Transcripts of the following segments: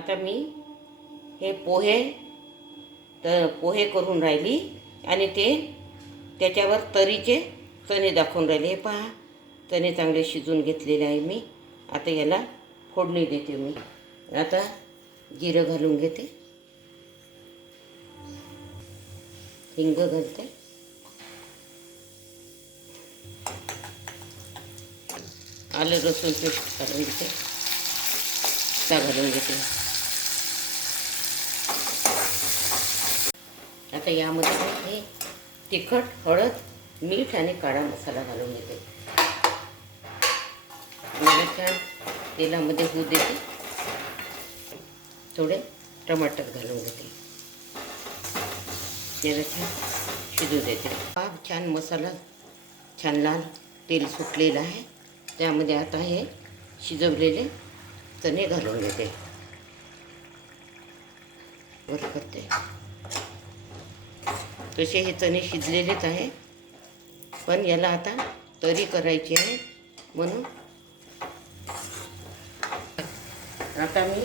आता मी हे पोहे तर पोहे करून राहिली आणि ते त्याच्यावर तरीचे चणे दाखवून राहिले. हे पहा चणे चांगले शिजून घेतलेले आहे मी. आता याला फोडणी देते मी. आता जिरं घालून घेते. हिंग घालते. आलं लसूण पेस्ट घालून घेते. घालून घेते. आता यामध्ये हे तिखट हळद मीठ आणि काळा मसाला घालून घेते आणि छान तेलामध्ये होऊ देते. थोडे टमाटर घालून घेते. त्याला छान शिजू देते. हा छान मसाला छान लाल तेल सुटलेलं आहे. त्यामध्ये आता हे शिजवलेले चणे घालून घेते. वर करते. तसे हे चणे शिजलेलेच आहे. पण याला आता तरी करायची आहे म्हणून. आता मी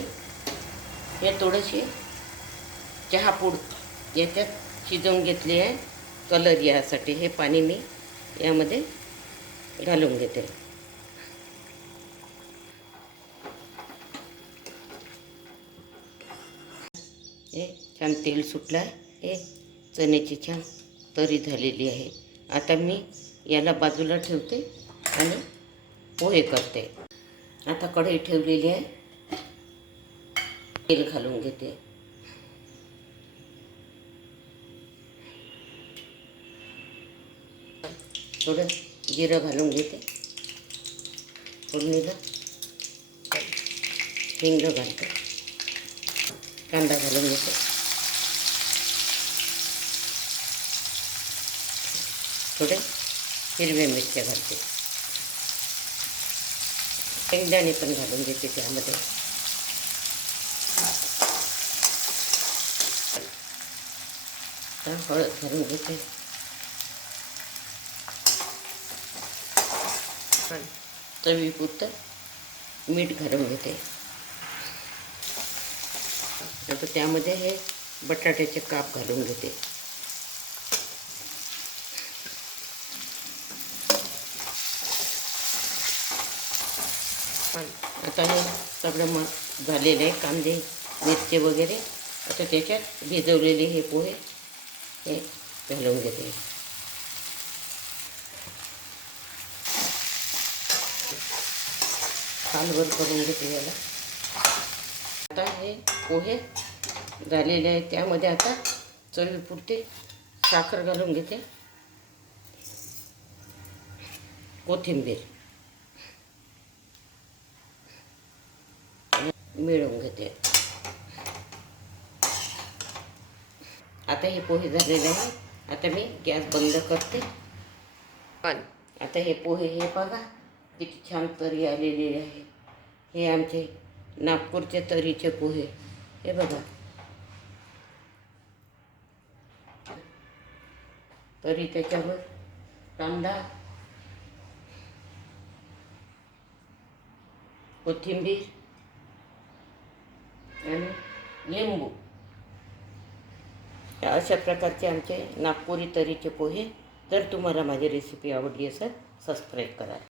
हे थोडेसे चहापूड याच्यात शिजवून घेतली आहे. कलर यासाठी हे पाणी मी यामध्ये घालून घेते. हे छान तेल सुटलं आहे. हे चण्याची छान तरी झालेली आहे. आता मी याला बाजूला ठेवते आणि पोहे करते. आता कढई ठेवलेली आहे. तेल घालून घेते. थोडं जिरं घालून घेते. फोडणीला हिंग घालते. कांदा घालून घेते. थोडे हिरव्या मिरच्या घालते. शेंगदाणे पण घालून घेते त्यामध्ये. हळद घालून घेते. चवीपुरतं मीठ घालून घेते. आता त्यामध्ये हे बटाट्याचे काप घालून घेते. आता हे सगळं मग झालेलं आहे कांदे मिरचे वगैरे. आता त्याच्यात भिजवलेले हे पोहे हे घालून घेते. कालवर करून घेते याला. आता हे पोहे झालेले आहेत त्यामध्ये आता चवीपुरते साखर घालून घेते. कोथिंबीर. मिळवून घेते. आता हे पोहे झालेले आहे आता मी गॅस बंद करते. पण. आता हे पोहे हे बघा किती छान तरी आलेले आहे. हे आमचे नागपूरचे तरीचे पोहे. हे बघा. तरी त्याच्यावर कांदा कोथिंबीर आणि लिंबू. अशा प्रकारचे आमचे नागपुरी तरीचे पोहे. जर तुम्हाला माझी रेसिपी आवडली असेल सबस्क्राईब करा.